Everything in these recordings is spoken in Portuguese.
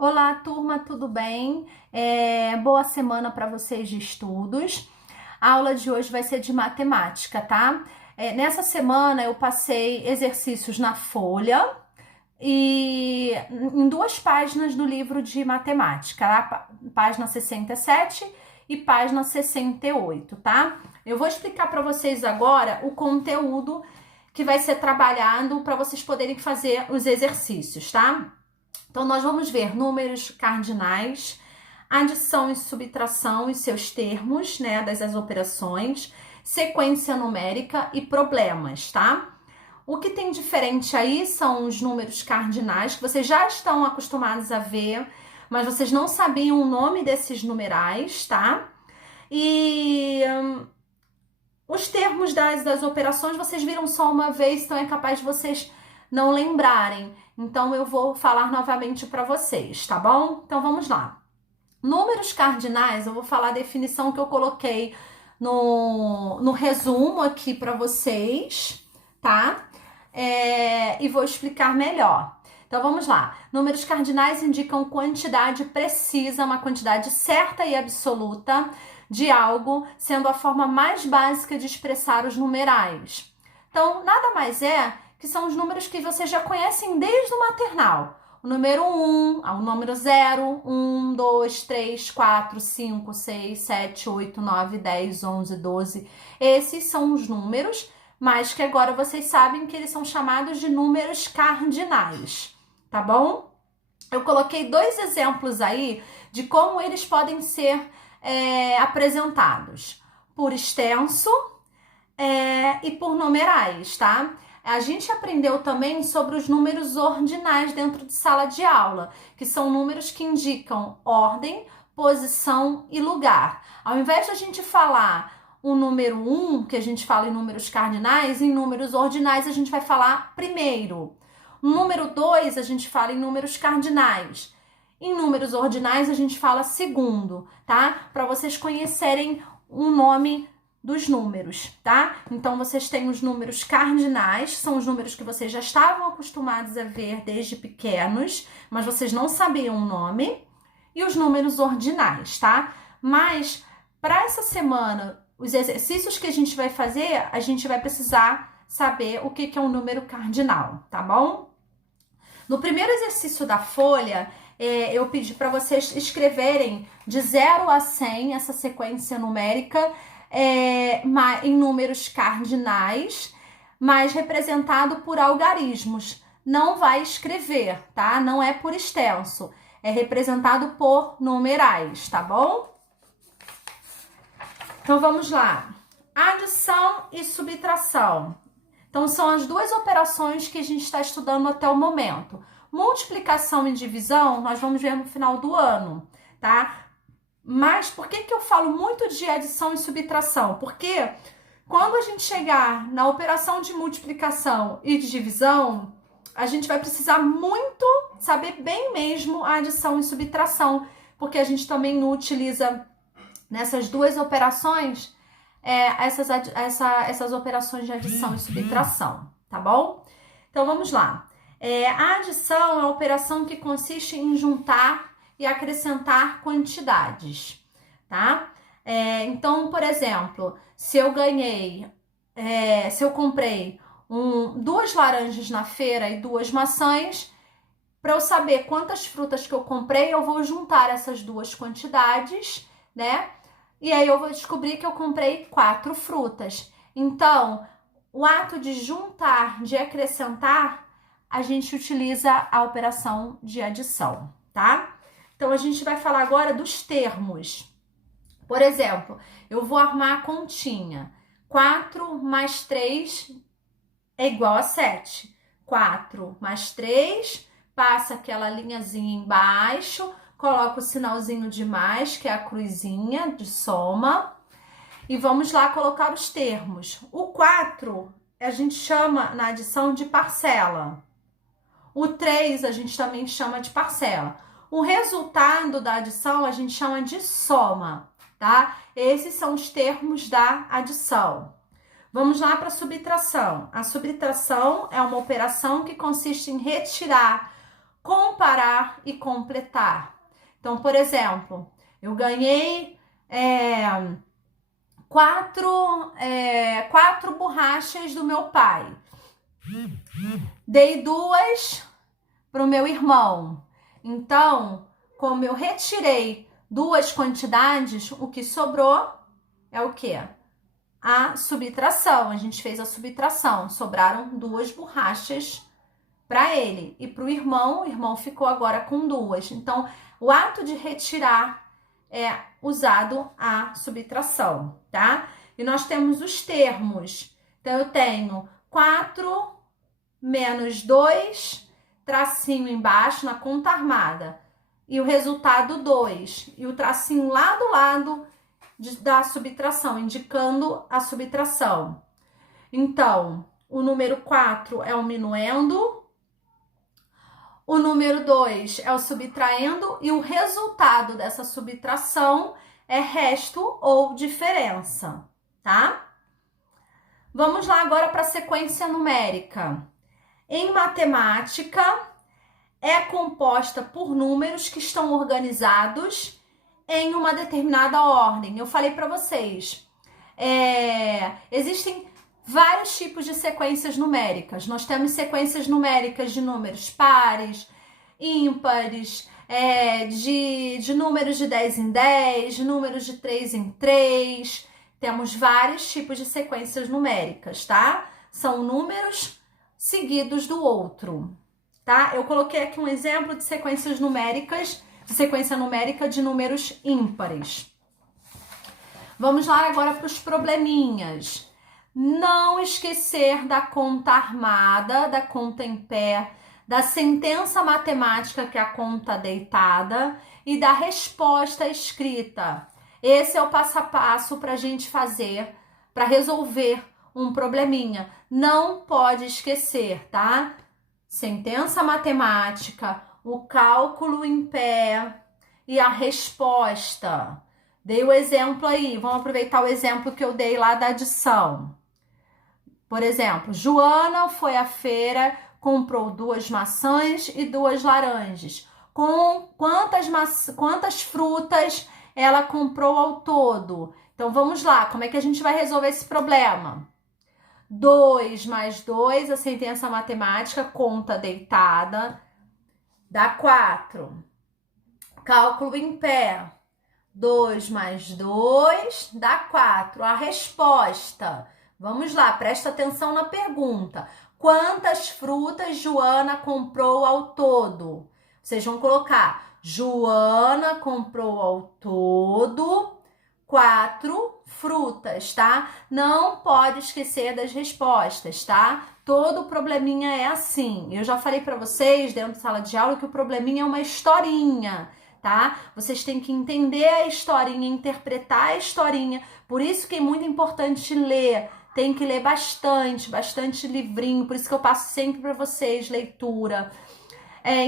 Olá, turma, tudo bem? Boa semana para vocês de estudos. A aula de hoje vai ser de matemática, tá? Nessa semana eu passei exercícios na folha e em duas páginas do livro de matemática, página 67 e página 68, tá? Eu vou explicar para vocês agora o conteúdo que vai ser trabalhado para vocês poderem fazer os exercícios, tá? Então, nós vamos ver números cardinais, adição e subtração e seus termos, né, das operações, sequência numérica e problemas, tá? O que tem diferente aí são os números cardinais, que vocês já estão acostumados a ver, mas vocês não sabiam o nome desses numerais, tá? E os termos das operações vocês viram só uma vez, então é capaz de vocês não lembrarem. Então eu vou falar novamente para vocês, tá bom? Então vamos lá. Números cardinais, eu vou falar a definição que eu coloquei no resumo aqui para vocês, tá? E vou explicar melhor. Então vamos lá. Números cardinais indicam quantidade precisa, uma quantidade certa e absoluta de algo, sendo a forma mais básica de expressar os numerais. Então, nada mais é que são os números que vocês já conhecem desde o maternal. O número 1, o número 0, 1, 2, 3, 4, 5, 6, 7, 8, 9, 10, 11, 12. Esses são os números, mas que agora vocês sabem que eles são chamados de números cardinais, tá bom? Eu coloquei dois exemplos aí de como eles podem ser apresentados. Por extenso e por numerais, tá? A gente aprendeu também sobre os números ordinais dentro de sala de aula, que são números que indicam ordem, posição e lugar. Ao invés de a gente falar o número 1, que a gente fala em números cardinais, em números ordinais a gente vai falar primeiro. O número 2 a gente fala em números cardinais. Em números ordinais a gente fala segundo, tá? Para vocês conhecerem o nome dos números, tá? Então, vocês têm os números cardinais, são os números que vocês já estavam acostumados a ver desde pequenos, mas vocês não sabiam o nome, e os números ordinais, tá? Mas, para essa semana, os exercícios que a gente vai fazer, a gente vai precisar saber o que é um número cardinal, tá bom? No primeiro exercício da folha, eu pedi para vocês escreverem de 0 a 100 essa sequência numérica, em números cardinais, mas representado por algarismos. Não vai escrever, tá? Não é por extenso. É representado por numerais, tá bom? Então, vamos lá. Adição e subtração. Então, são as duas operações que a gente está estudando até o momento. Multiplicação e divisão, nós vamos ver no final do ano, tá? Mas por que eu falo muito de adição e subtração? Porque quando a gente chegar na operação de multiplicação e de divisão, a gente vai precisar muito saber bem mesmo a adição e subtração, porque a gente também não utiliza nessas duas operações essas operações de adição e subtração, tá bom? Então vamos lá. A adição é a operação que consiste em juntar e acrescentar quantidades, tá? Então, por exemplo, se eu comprei duas laranjas na feira e duas maçãs, para eu saber quantas frutas que eu comprei, eu vou juntar essas duas quantidades, né? E aí eu vou descobrir que eu comprei 4 frutas. Então, o ato de juntar, de acrescentar, a gente utiliza a operação de adição, tá? Então, a gente vai falar agora dos termos. Por exemplo, eu vou armar a continha. 4 mais 3 é igual a 7. 4 mais 3, passa aquela linhazinha embaixo, coloca o sinalzinho de mais, que é a cruzinha de soma. E vamos lá colocar os termos. O 4 a gente chama na adição de parcela. O 3 a gente também chama de parcela. O resultado da adição a gente chama de soma, tá? Esses são os termos da adição. Vamos lá para a subtração. A subtração é uma operação que consiste em retirar comparar e completar. Então, por exemplo, eu ganhei quatro borrachas do meu pai. Dei 2 para o meu irmão. Então, como eu retirei 2 quantidades, o que sobrou é o quê? A subtração. A gente fez a subtração. Sobraram 2 borrachas para ele. E para o irmão ficou agora com 2. Então, o ato de retirar é usado a subtração, tá? E nós temos os termos. Então, eu tenho 4 menos 2, tracinho embaixo na conta armada. E o resultado 2. E o tracinho lá do lado da subtração, indicando a subtração. Então, o número 4 é o minuendo, o número 2 é o subtraindo e o resultado dessa subtração é resto ou diferença, tá? Vamos lá agora para a sequência numérica. Em matemática, é composta por números que estão organizados em uma determinada ordem. Eu falei para vocês, existem vários tipos de sequências numéricas. Nós temos sequências numéricas de números pares, ímpares, de números de 10 em 10, de números de 3 em 3. Temos vários tipos de sequências numéricas, tá? São números seguidos do outro, tá? Eu coloquei aqui um exemplo de sequências numéricas, de sequência numérica de números ímpares. Vamos lá agora para os probleminhas. Não esquecer da conta armada, da conta em pé, da sentença matemática, que é a conta deitada, e da resposta escrita. Esse é o passo a passo para a gente fazer, para resolver um probleminha. Não pode esquecer, tá? Sentença matemática, o cálculo em pé e a resposta. Dei o exemplo aí, vamos aproveitar o exemplo que eu dei lá da adição. Por exemplo, Joana foi à feira, comprou 2 maçãs e 2 laranjas. Com quantas frutas ela comprou ao todo? Então, vamos lá, como é que a gente vai resolver esse problema? 2 mais 2, a sentença matemática, conta deitada, dá 4. Cálculo em pé. 2 mais 2 dá 4. A resposta... Vamos lá, presta atenção na pergunta. Quantas frutas Joana comprou ao todo? Vocês vão colocar, Joana comprou ao todo 4 frutas, tá? Não pode esquecer das respostas, tá? Todo probleminha é assim. Eu já falei para vocês, dentro da sala de aula, que o probleminha é uma historinha, tá? Vocês têm que entender a historinha, interpretar a historinha. Por isso que é muito importante ler. Tem que ler bastante livrinho, por isso que eu passo sempre para vocês leitura.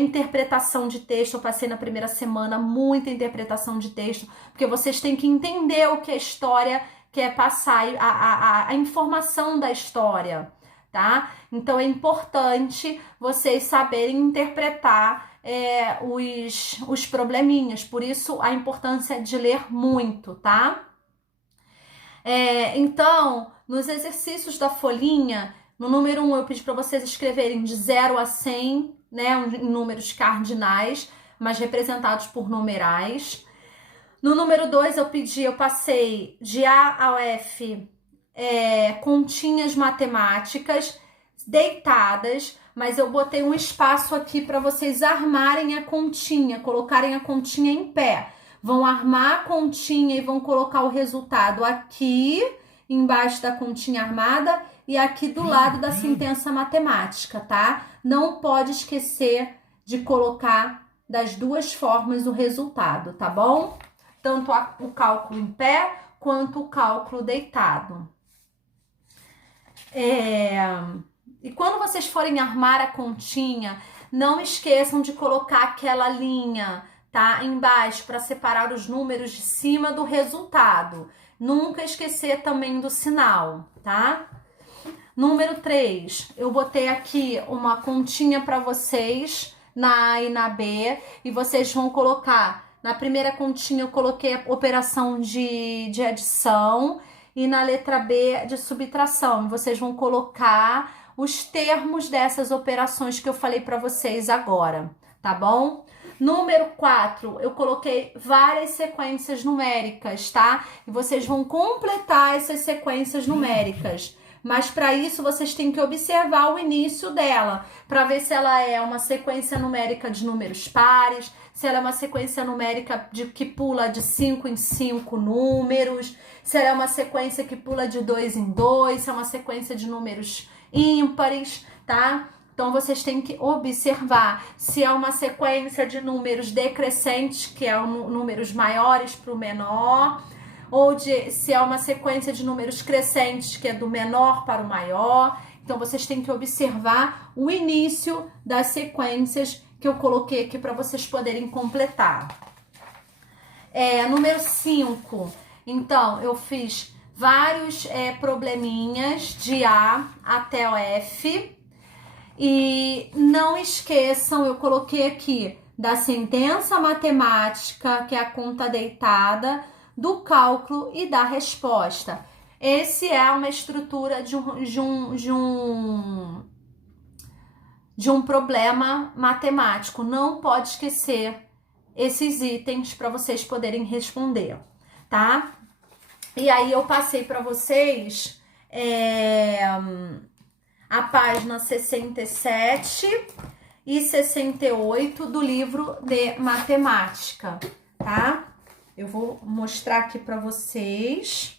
Interpretação de texto, eu passei na primeira semana muita interpretação de texto, porque vocês têm que entender o que a história quer passar, a informação da história, tá? Então é importante vocês saberem interpretar os probleminhas, por isso a importância de ler muito, tá? Então, nos exercícios da folhinha, no número 1 eu pedi para vocês escreverem de 0 a 100, né, em números cardinais, mas representados por numerais. No número 2 eu passei de A ao F, continhas matemáticas deitadas, mas eu botei um espaço aqui para vocês armarem a continha, colocarem a continha em pé. Vão armar a continha e vão colocar o resultado aqui embaixo da continha armada e aqui do lado da sentença matemática, tá? Não pode esquecer de colocar das duas formas o resultado, tá bom? Tanto o cálculo em pé quanto o cálculo deitado. E quando vocês forem armar a continha, não esqueçam de colocar aquela linha, tá, embaixo para separar os números de cima do resultado. Nunca esquecer também do sinal, tá? Número 3, eu botei aqui uma continha para vocês, na A e na B, e vocês vão colocar, na primeira continha eu coloquei a operação de adição, e na letra B de subtração. Vocês vão colocar os termos dessas operações que eu falei para vocês agora, tá bom? Número 4, eu coloquei várias sequências numéricas, tá? E vocês vão completar essas sequências numéricas. Mas para isso vocês têm que observar o início dela, para ver se ela é uma sequência numérica de números pares, se ela é uma sequência numérica que pula de 5 em 5 números, se ela é uma sequência que pula de 2 em 2, se é uma sequência de números ímpares, tá? Então, vocês têm que observar se é uma sequência de números decrescentes, que é números maiores para o menor, ou se é uma sequência de números crescentes, que é do menor para o maior. Então, vocês têm que observar o início das sequências que eu coloquei aqui para vocês poderem completar. Número 5. Então, eu fiz vários probleminhas de A até o F. E não esqueçam, eu coloquei aqui da sentença matemática, que é a conta deitada, do cálculo e da resposta. Esse é uma estrutura de um problema matemático. Não pode esquecer esses itens para vocês poderem responder, tá? E aí eu passei para vocês a página 67 e 68 do livro de matemática, tá? Eu vou mostrar aqui para vocês,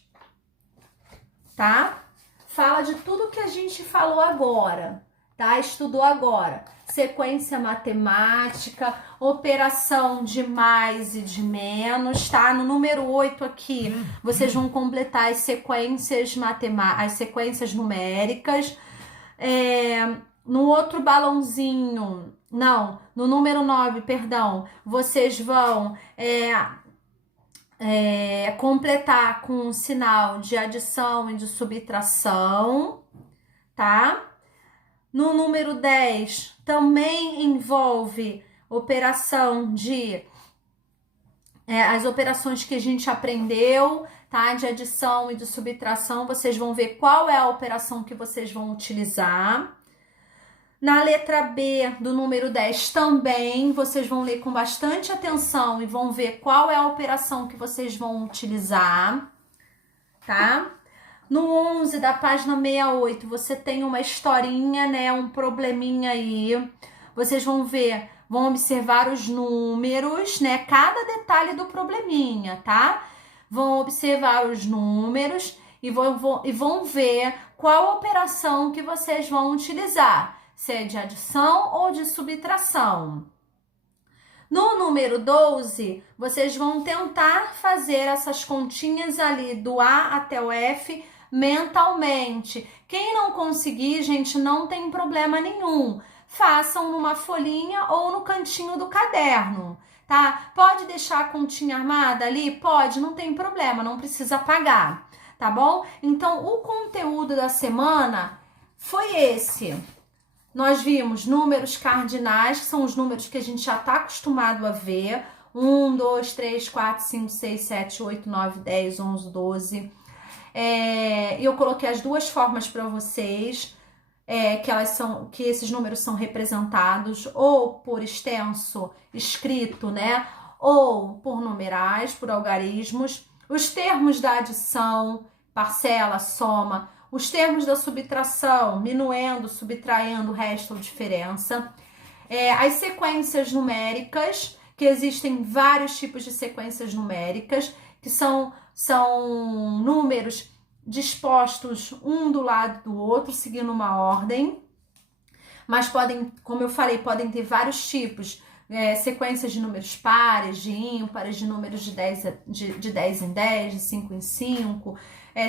tá? Fala de tudo que a gente falou agora, tá? Estudou agora. Sequência matemática, operação de mais e de menos, tá? No número 8 aqui, vocês vão completar as sequências as sequências numéricas. No outro balãozinho, não, no número 9, perdão, vocês vão completar com um sinal de adição e de subtração, tá? No número 10, também envolve operação de as operações que a gente aprendeu, tá? De adição e de subtração, vocês vão ver qual é a operação que vocês vão utilizar. Na letra B do número 10 também, vocês vão ler com bastante atenção e vão ver qual é a operação que vocês vão utilizar, tá? No 11 da página 68, você tem uma historinha, né? Um probleminha aí. Vocês vão ver, vão observar os números, né? Cada detalhe do probleminha, tá? Vão observar os números e vão ver qual operação que vocês vão utilizar. Se é de adição ou de subtração. No número 12, vocês vão tentar fazer essas continhas ali do A até o F mentalmente. Quem não conseguir, gente, não tem problema nenhum. Façam numa folhinha ou no cantinho do caderno, tá? Pode deixar a continha armada ali? Pode, não tem problema, não precisa apagar, tá bom? Então, o conteúdo da semana foi esse. Nós vimos números cardinais, que são os números que a gente já está acostumado a ver. 1, 2, 3, 4, 5, 6, 7, 8, 9, 10, 11, 12. Eu coloquei as duas formas para vocês, que esses números são representados ou por extenso escrito, né? Ou por numerais, por algarismos. Os termos da adição, parcela, soma. Os termos da subtração, minuendo, subtraindo, resto ou diferença. As sequências numéricas, que existem vários tipos de sequências numéricas, que são números dispostos um do lado do outro, seguindo uma ordem. Mas podem, como eu falei, podem ter vários tipos. Sequências de números pares, de ímpares, de números de 10 em 10, de 5 em 5,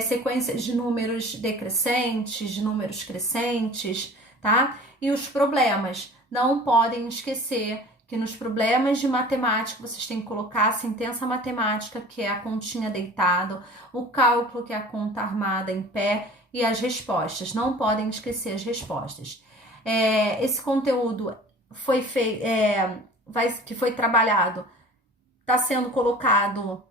sequências de números decrescentes, de números crescentes, tá? E os problemas. Não podem esquecer que nos problemas de matemática vocês têm que colocar a sentença matemática, que é a continha deitada, o cálculo, que é a conta armada em pé, e as respostas. Não podem esquecer as respostas. Esse conteúdo que foi trabalhado está sendo colocado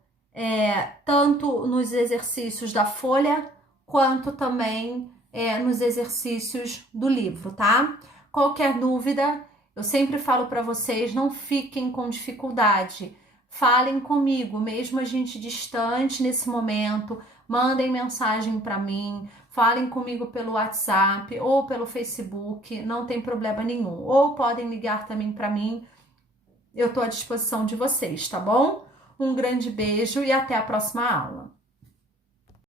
tanto nos exercícios da folha quanto também nos exercícios do livro, tá? Qualquer dúvida, eu sempre falo para vocês, não fiquem com dificuldade. Falem comigo, mesmo a gente distante nesse momento, mandem mensagem para mim, falem comigo pelo WhatsApp ou pelo Facebook, não tem problema nenhum. Ou podem ligar também para mim, eu estou à disposição de vocês, tá bom? Um grande beijo e até a próxima aula.